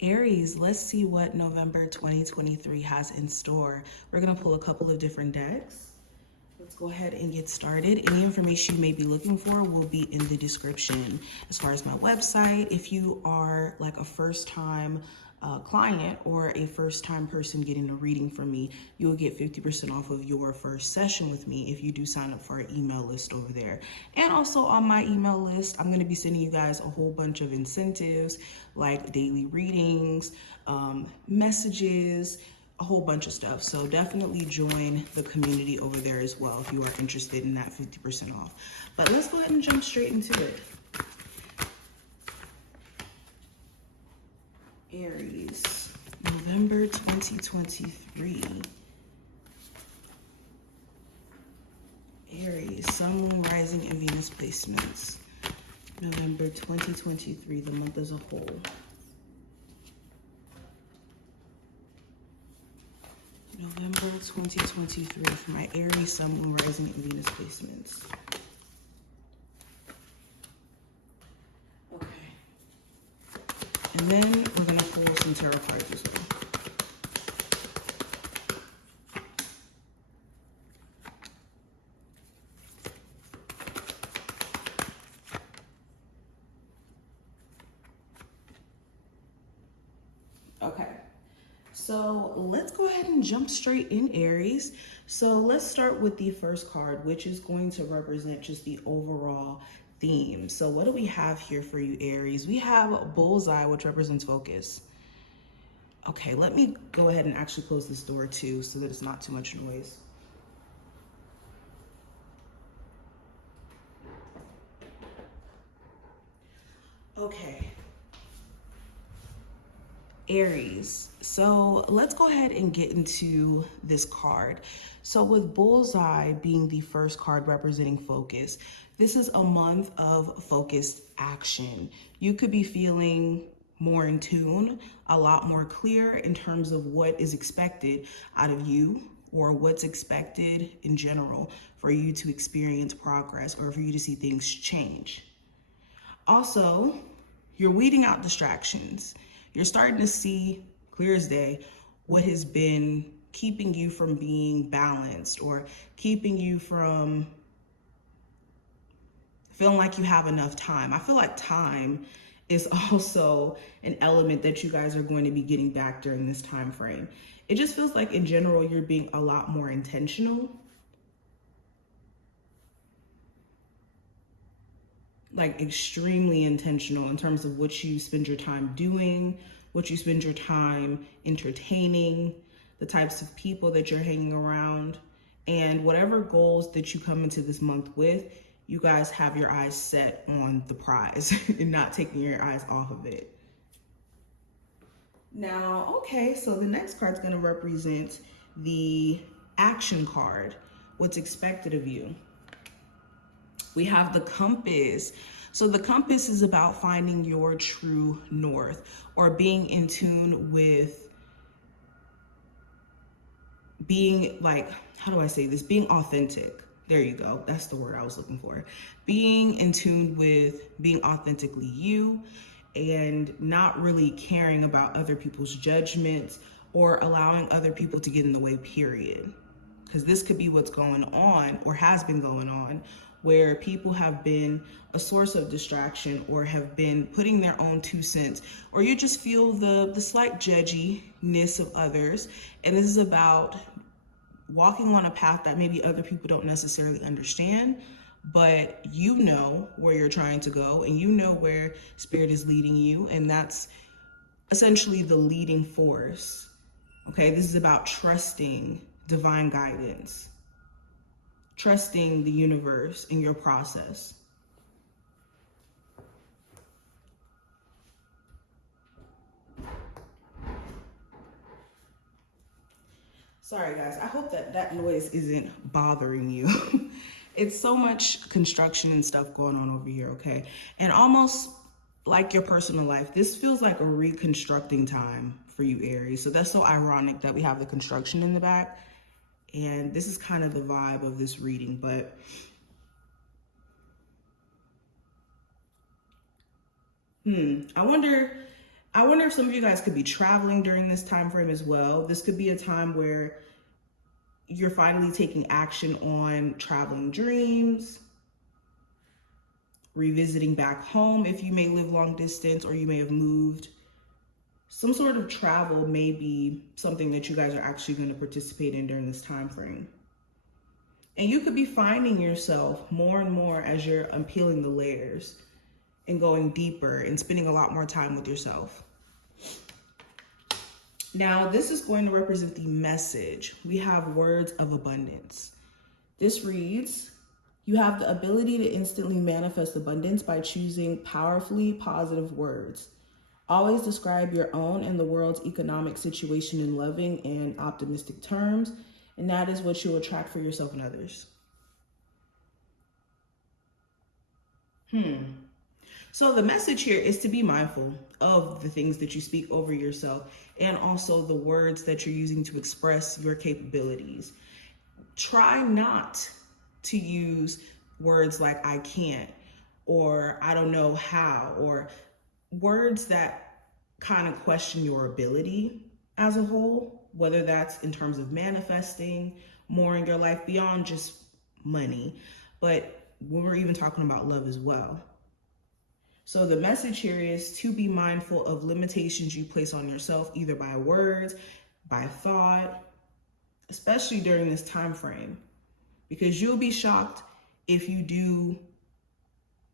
Aries, let's see what November 2023 has in store. We're going to pull a couple of different decks. Let's go ahead and get started. Any information you may be looking for will be in the description. As far as my website, if you are like a first-time client or a first-time person getting a reading from me, you will get 50% off of your first session with me if you do sign up for our email list over there. And also on my email list, I'm going to be sending you guys a whole bunch of incentives like daily readings, messages, a whole bunch of stuff. So definitely join the community over there as well if you are interested in that 50% off. But let's go ahead and jump straight into it. Aries, November 2023. Aries, Sun, Moon, Rising, and Venus placements. November 2023, the month as a whole. November 2023 for my Aries, Sun, Moon, Rising, and Venus placements. Okay. And then we're going to pull some tarot cards as well. Okay. So let's go ahead and jump straight in, Aries. So let's start with the first card, which is going to represent just the overall theme. So what do we have here for you, Aries? We have bullseye, which represents focus. Okay, let me go ahead and actually close this door too so that it's not too much noise. Okay. Aries. So let's go ahead and get into this card. So with bullseye being the first card representing focus, this is a month of focused action. You could be feeling more in tune, a lot more clear in terms of what is expected out of you or what's expected in general for you to experience progress or for you to see things change. Also, you're weeding out distractions. You're starting to see clear as day what has been keeping you from being balanced or keeping you from feeling like you have enough time. I feel like time is also an element that you guys are going to be getting back during this time frame. It just feels like in general, you're being a lot more intentional. Like extremely intentional in terms of what you spend your time doing, what you spend your time entertaining, the types of people that you're hanging around, and whatever goals that you come into this month with, you guys have your eyes set on the prize and not taking your eyes off of it. Now, okay, so the next card's gonna represent the action card, what's expected of you. We have the compass. So the compass is about finding your true north or being in tune with being like, how do I say this? Being authentic. There you go. That's the word I was looking for. Being in tune with being authentically you and not really caring about other people's judgments or allowing other people to get in the way, period. Because this could be what's going on or has been going on where people have been a source of distraction or have been putting their own 2 cents, or you just feel the slight judginess of others. And this is about walking on a path that maybe other people don't necessarily understand, but you know where you're trying to go and you know where spirit is leading you. And that's essentially the leading force. Okay, this is about trusting divine guidance, trusting the universe in your process. Sorry guys, I hope that noise isn't bothering you. It's so much construction and stuff going on over here, okay? And almost like your personal life, this feels like a reconstructing time for you, Aries. So that's so ironic that we have the construction in the back. And this is kind of the vibe of this reading, but I I wonder if some of you guys could be traveling during this time frame as well. This could be a time where you're finally taking action on traveling dreams, revisiting back home if you may live long distance or you may have moved. Some sort of travel may be something that you guys are actually going to participate in during this time frame. And you could be finding yourself more and more as you're unpeeling the layers and going deeper and spending a lot more time with yourself. Now, this is going to represent the message. We have words of abundance. This reads, you have the ability to instantly manifest abundance by choosing powerfully positive words. Always describe your own and the world's economic situation in loving and optimistic terms, and that is what you'll attract for yourself and others. So the message here is to be mindful of the things that you speak over yourself and also the words that you're using to express your capabilities. Try not to use words like I can't or I don't know how, or words that kind of question your ability as a whole, whether that's in terms of manifesting more in your life beyond just money, but when we're even talking about love as well. So the message here is to be mindful of limitations you place on yourself, either by words, by thought, especially during this time frame, because you'll be shocked if you do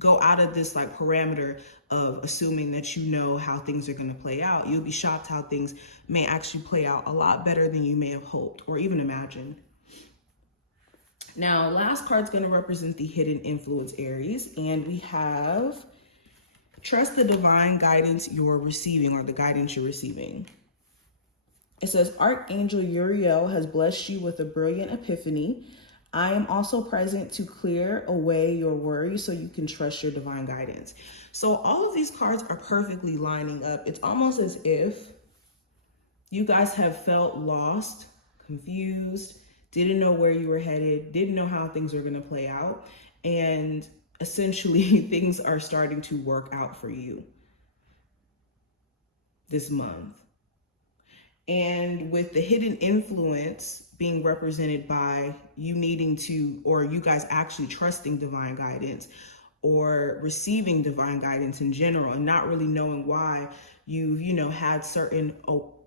go out of this like parameter of assuming that you know how things are going to play out. You'll be shocked how things may actually play out a lot better than you may have hoped or even imagined. Now, last card's going to represent the hidden influence, Aries, and we have trust the divine guidance you're receiving, or the guidance you're receiving. It says, Archangel Uriel has blessed you with a brilliant epiphany. I am also present to clear away your worries so you can trust your divine guidance. So all of these cards are perfectly lining up. It's almost as if you guys have felt lost, confused, didn't know where you were headed, didn't know how things were going to play out. And essentially, things are starting to work out for you this month. And with the hidden influence being represented by you needing to, or you guys actually trusting divine guidance or receiving divine guidance in general and not really knowing why you've, had certain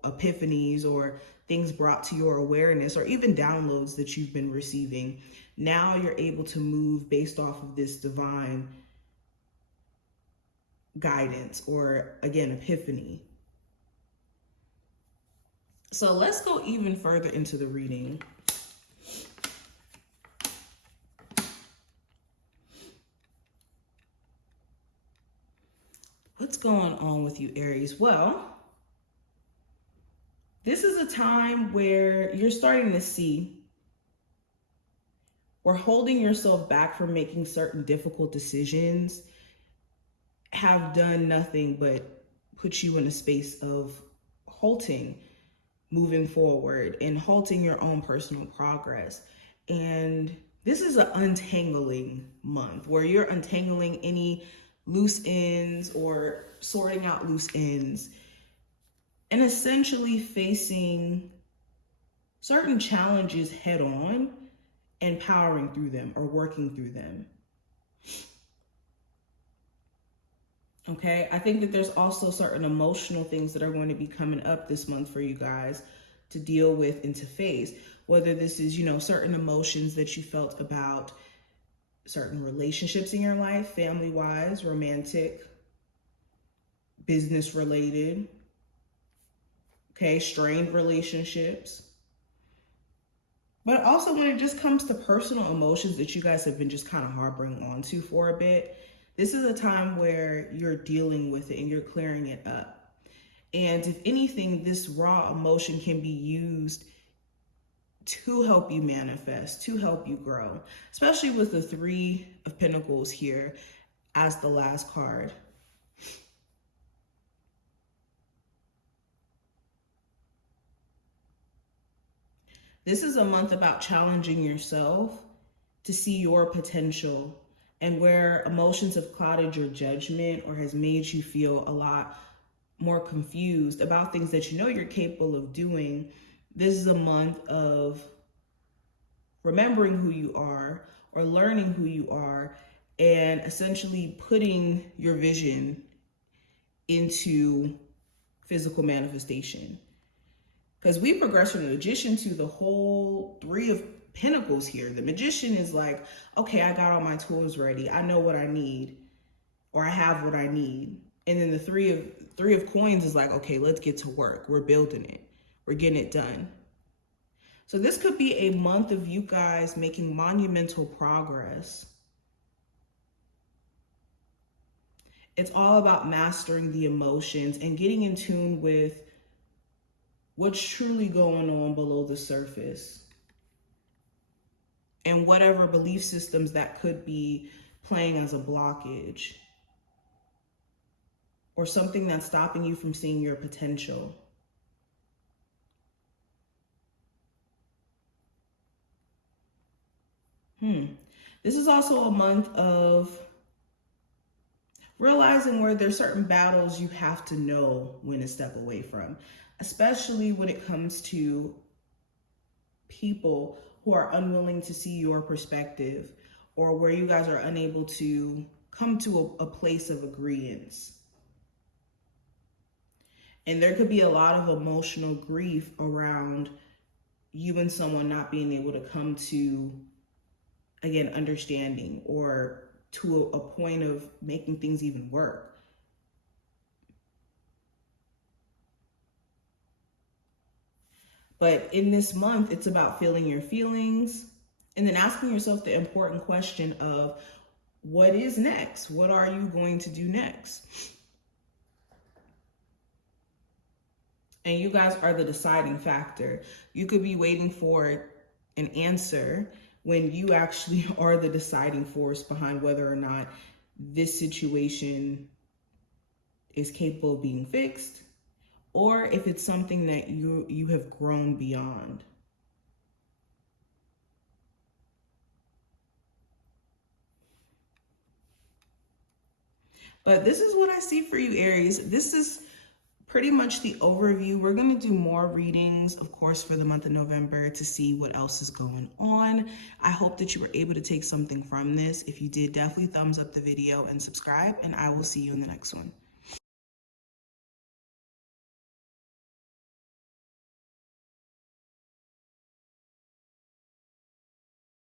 epiphanies or things brought to your awareness or even downloads that you've been receiving. Now you're able to move based off of this divine guidance or, again, epiphany. So let's go even further into the reading. What's going on with you, Aries? Well, this is a time where you're starting to see or holding yourself back from making certain difficult decisions have done nothing but put you in a space of halting, moving forward and halting your own personal progress. And this is an untangling month where you're untangling any loose ends or sorting out loose ends and essentially facing certain challenges head on and powering through them or working through them. Okay, I think that there's also certain emotional things that are going to be coming up this month for you guys to deal with and to face. Whether this is, certain emotions that you felt about certain relationships in your life, family-wise, romantic, business-related, okay, strained relationships. But also when it just comes to personal emotions that you guys have been just kind of harboring onto for a bit, this is a time where you're dealing with it and you're clearing it up. And if anything, this raw emotion can be used to help you manifest, to help you grow, especially with the Three of Pentacles here as the last card. This is a month about challenging yourself to see your potential, and where emotions have clouded your judgment or has made you feel a lot more confused about things that you know you're capable of doing, this is a month of remembering who you are or learning who you are and essentially putting your vision into physical manifestation. Because we progress from the magician to the whole Three of Pentacles here. The magician is like, okay, I got all my tools ready. I know what I need, or I have what I need. And then the three of coins is like, okay, let's get to work. We're building it. We're getting it done. So this could be a month of you guys making monumental progress. It's all about mastering the emotions and getting in tune with what's truly going on below the surface. And whatever belief systems that could be playing as a blockage or something that's stopping you from seeing your potential. This is also a month of realizing where there's certain battles you have to know when to step away from, especially when it comes to people who are unwilling to see your perspective or where you guys are unable to come to a place of agreement. And there could be a lot of emotional grief around you and someone not being able to come to, again, understanding or to a point of making things even work. But in this month, it's about feeling your feelings and then asking yourself the important question of what is next? What are you going to do next? And you guys are the deciding factor. You could be waiting for an answer when you actually are the deciding force behind whether or not this situation is capable of being fixed, or if it's something that you have grown beyond. But this is what I see for you, Aries. This is pretty much the overview. We're going to do more readings, of course, for the month of November to see what else is going on. I hope that you were able to take something from this. If you did, definitely thumbs up the video and subscribe, and I will see you in the next one.